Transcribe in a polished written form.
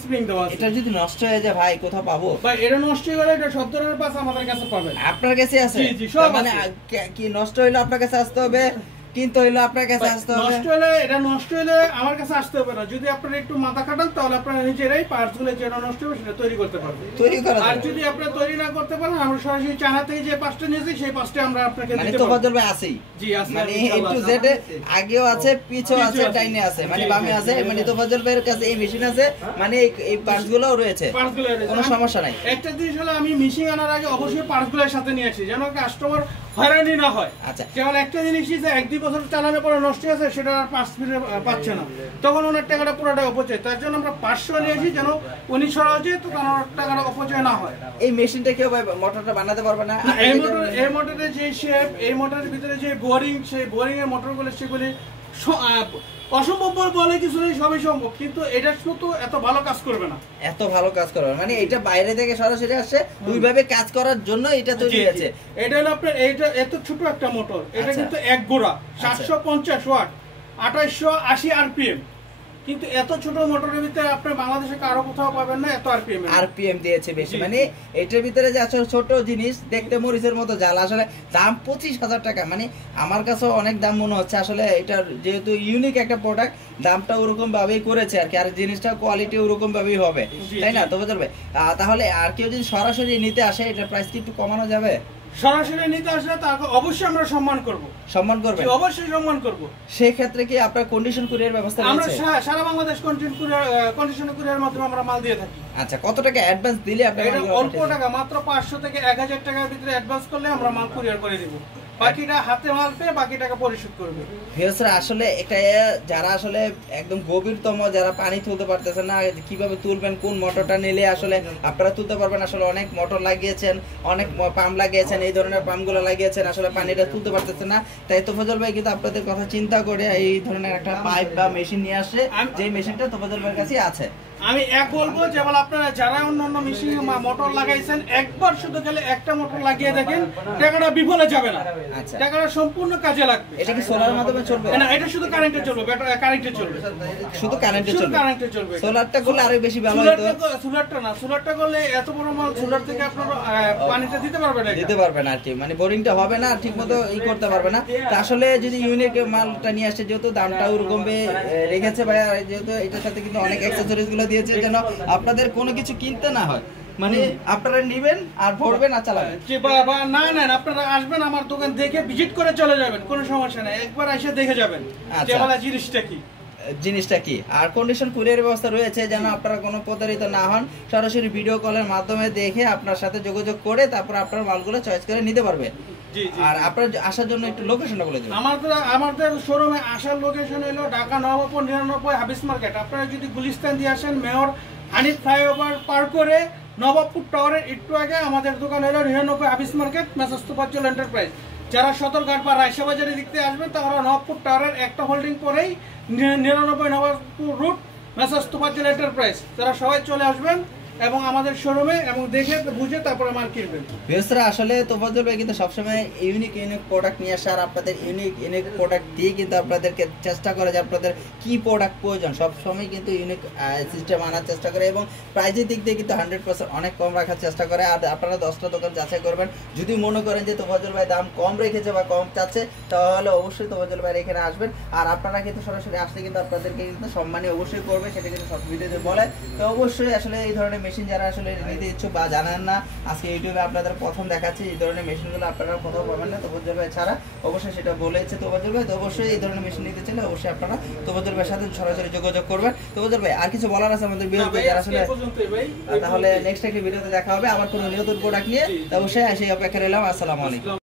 Spring দেওয়া আছে। এটা যদি নষ্ট হয়ে যায় ভাই কোথাও পাবো? ভাই এটা নষ্ট হয়ে গেলে এটা সব ধরনের পার্টস আমাদের কাছে পাবেন। আপনার কাছে আছে? জি জি সব মানে কি নষ্ট হইলো আপনার কাছে আসতে হবে, কিন্তু হইলো আপনার কাছে আসতে হবে? নষ্ট হলে আমার কাছে আসতে হবে না, যদি আপনারা একটু মাথা খাটান তাহলে আপনারা নিজেরাই পার্টস গুলো যেটা নষ্ট হবে সেটা তৈরি করতে পারবেন। আর যদি আপনারা তৈরি না করতে পারেন, আমরা সরাসরি চায়না থেকে যে পার্টসটা নিয়েছি সেই পার্টসটা আমরা আপনাকে দিতে পারবো। তোফাজ্জল ভাই আছেই? জি আছে, মানে এ টু জেড আগেও আছে, পিছেও আছে, ডাইনে আছে, মানে বামে আছে, মানে তোফাজ্জল ভাইয়ের কাছে এই মেশিন আছে, মানে এই পার্টস গুলোও রয়েছে, কোনো সমস্যা নাই। একটা জিনিস হলো আমি মেশিন আনার আগে অবশ্যই পার্টস গুলোর সাথে নিয়ে আসি, যেন কাস্টমার হয়রানি না হয়। আচ্ছা, কেবল একটা জিনিসই যে 1-2 বছর চালানোর পরে নষ্ট হয়েছে সেটা আর পার্টস ফিরে পাচ্ছে না, তখন ওনার টাকাটা পুরোটা অপচয়। তার জন্য আমরা 500 নিয়ে আসি, যেন উনি সরাসরি তো ওনার টাকাটা অপচয় না হয়। এই মেশিনটা কেউ ভাই মোটরটা বানাতে পারবে না? এই মোটরের যে শেপ, এই মোটরের ভিতরে যে বোরিং, সেই বোরিং এর মোটরগুলো সেগুলি অসম্ভব বলে কিছু নেই, সবই সম্ভব, কিন্তু এটা শুধু এত ভালো কাজ করবে না। এত ভালো কাজ করবে মানে এটা বাইরে থেকে সরাসরি আসে, ওইভাবে কাজ করার জন্য এটা তৈরি হয়েছে। এটা হলো আপনার এইটা এত ছোট একটা মোটর, এটা কিন্তু এক গোড়া 750 ওয়াট 2880 আরপিএম, কিন্তু এত ছোট মোটরের ভিতরে আপনি বাংলাদেশে কারো কোথাও পাবেন না এত আরপিএম দিয়েছে বেশি। মানে এটার ভিতরে যে আসলে ছোট জিনিস দেখতে মরিচের মতো জাল, আসলে দাম 25,000 টাকা। মানে আমার কাছে অনেক দাম মনে হচ্ছে, আসলে এটার যেহেতু ইউনিক একটা প্রোডাক্ট, দামটা ওরকম ভাবেই করেছে আর কি, আর জিনিসটা কোয়ালিটি ওরকম ভাবেই হবে, তাই না? তো বুঝবে তাহলে আর কেউ যদি সরাসরি নিতে আসে এটার প্রাইস কি একটু কমানো যাবে? সরাসরি নিতে আসলে তাকে অবশ্যই আমরা সম্মান করব। সম্মান করবেন? অবশ্যই সম্মান করব। সেই ক্ষেত্রে কি আপনার কন্ডিশন কুরিয়ার ব্যবস্থা আছে? আমরা সারা বাংলাদেশ কন্ডিশন কুরিয়ার মাধ্যমে আমরা মাল দিয়ে থাকি। আচ্ছা, কত টাকা অ্যাডভান্স দিলে আপনি? এটা অল্প টাকা, মাত্র 500 থেকে 1000 টাকার ভিতরে অ্যাডভান্স করলে আমরা মাল কুরিয়ার করে দেব, বাকিটা হাতে মাল পেয়ে বাকি টাকা পরিশোধ করবে। ভিউয়ার্সরা আসলে এটা যারা আসলে একদম গভীরতম, যারা পানি তুলতে পারতেছেন না, কিভাবে তুলবেন, কোন মোটরটা নিলে আসলে আপনারা তুলতে পারবেন, আসলে অনেক মোটর লাগিয়েছেন, অনেক পাম্প লাগিয়েছেন, এই ধরনের পাম্পগুলো লাগিয়েছেন, আসলে পানিটা তুলতে পারতেছেন না, তাই তোফাজ্জল ভাই কিন্তু আপনাদের কথা চিন্তা করে এই ধরনের একটা পাইপ বা মেশিন নিয়ে আসে, যে মেশিনটা তোফাজ্জল ভাইয়ের কাছে আছে। আমি বলবো যেমন আপনারা যারা অন্যান্য মেশিন মোটর লাগাইছেন, একবার শুধু গেলে একটা মোটর লাগিয়ে দেখেন, টাকাটা বিফলে যাবে না। আচ্ছা, টাকাটা সম্পূর্ণ কাজে লাগবে। এটা কি সোলারের মাধ্যমে চলবে? না, এটা শুধু কারেন্টে চলবে, কারেন্টে চলবে, শুধু কারেন্টে চলবে। সোলারটা করলে আরো বেশি ভালো হতো। সোলারটা করলে এত বড় মাল সোলার থেকে আপনারা পানিটা দিতে পারবেন না আর কি, মানে বোরিংটা হবে না, ঠিকমতো করতে পারবে না। তা আসলে যদি ইউনিক মালটা নিয়ে আসে, যেহেতু দামটা ওরকম রেখেছে ভাই, যেহেতু এটার সাথে কিন্তু অনেক অ্যাকসেসরিজ গুলো দিয়েছে, যেন আপনাদের কোনো কিছু কিনতে না হয়, মানে আপনারা নিবেন আর ভরবেন আর চালাবেন। না, আপনারা আসবেন আমার দোকান দেখে ভিজিট করে চলে যাবেন, কোনো সমস্যা নাই, একবার এসে দেখে যাবেন জিনিসটা কি। আর কন্ডিশন কুরিয়ার ব্যবস্থা রয়েছে, যেন আপনারা কোনো প্রতারিত না হন, সরাসরি ভিডিও কলের মাধ্যমে দেখে আপনার সাথে যোগাযোগ করে তারপর আপনার মালগুলো চয়েস করে নিতে পারবে। আর আপনার আসার জন্য একটু লোকেশনটা বলে দিন। আমাদের শোরুমে আসার লোকেশন হলো ঢাকা নবাবপুর 99 হাবিস মার্কেট। আপনারা যদি গুলিস্তান দিয়ে আসেন, মেয়র হানিফ ফ্লাইওভার পার করে নবাবপুর টাওয়ারের একটু আগে আমাদের দোকান হলো 99 হাবিস মার্কেট, মেসার্স তোফাজ্জল এন্টারপ্রাইজ। যারা সদরঘাট বা রায়শা বাজারে দেখতে আসবেন তারা নবাবপুর টাওয়ারের একটা হোল্ডিং পরেই 99 Nawabpur route, messrs Tofazzal enterprise, তারা সবাই চলে আসবেন এবং আমাদের শোরুমে এবং দেখে বুঝে তারপরে মাল কিনবেন। ভিউয়ার্সরা আসলে তোফাজ্জল ভাই কিন্তু সবসময় ইউনিক প্রোডাক্ট নিয়ে আসে, আর আপনাদের ইউনিক প্রোডাক্ট দিয়ে কিন্তু আপনাদেরকে চেষ্টা করে যে আপনাদের কি প্রোডাক্ট প্রয়োজন সবসময় কিন্তু ইউনিক সিস্টেম আনার চেষ্টা করে, এবং প্রাইজের দিক দিয়ে কিন্তু 100% অনেক কম রাখার চেষ্টা করে। আর আপনারা 10টা দোকান যাচাই করবেন, যদি মনে করেন যে তোফাজ্জল ভাই দাম কম রেখেছে বা কম চাচ্ছে, তাহলে অবশ্যই তোফাজ্জল ভাই এখানে আসবেন। আর আপনারা কিন্তু সরাসরি আসলে কিন্তু আপনাদেরকে কিন্তু সম্মানী অবশ্যই করবে, সেটা কিন্তু সব ভিডিওতে বলে। তো অবশ্যই আসলে এই ধরনের মেশিন যারা আসলে নিতে ইচ্ছুক বা জানেন না, আজকে ইউটিউবে আপনাদের প্রথম দেখাচ্ছি, এই ধরনের মেশিনগুলো আপনারা কোথাও পাবেন না, তোফাজ্জল ভাই ছাড়া, অবশ্যই সেটা বলেছে তোফাজ্জল ভাই। তো অবশ্যই এই ধরনের মেশিন নিতে চাইলে অবশ্যই আপনারা তোফাজ্জল ভাইয়ের সাথে সরাসরি যোগাযোগ করবেন। তোফাজ্জল ভাই আর কিছু বলার আছে আমাদের ভিউয়ারদের যারা আসলে? তাহলে নেক্সট একটা ভিডিওতে দেখা হবে আবার কোনো নতুন প্রোডাক্ট নিয়ে, তো অবশ্যই এসে অপেক্ষা রইলাম। আসসালামু আলাইকুম।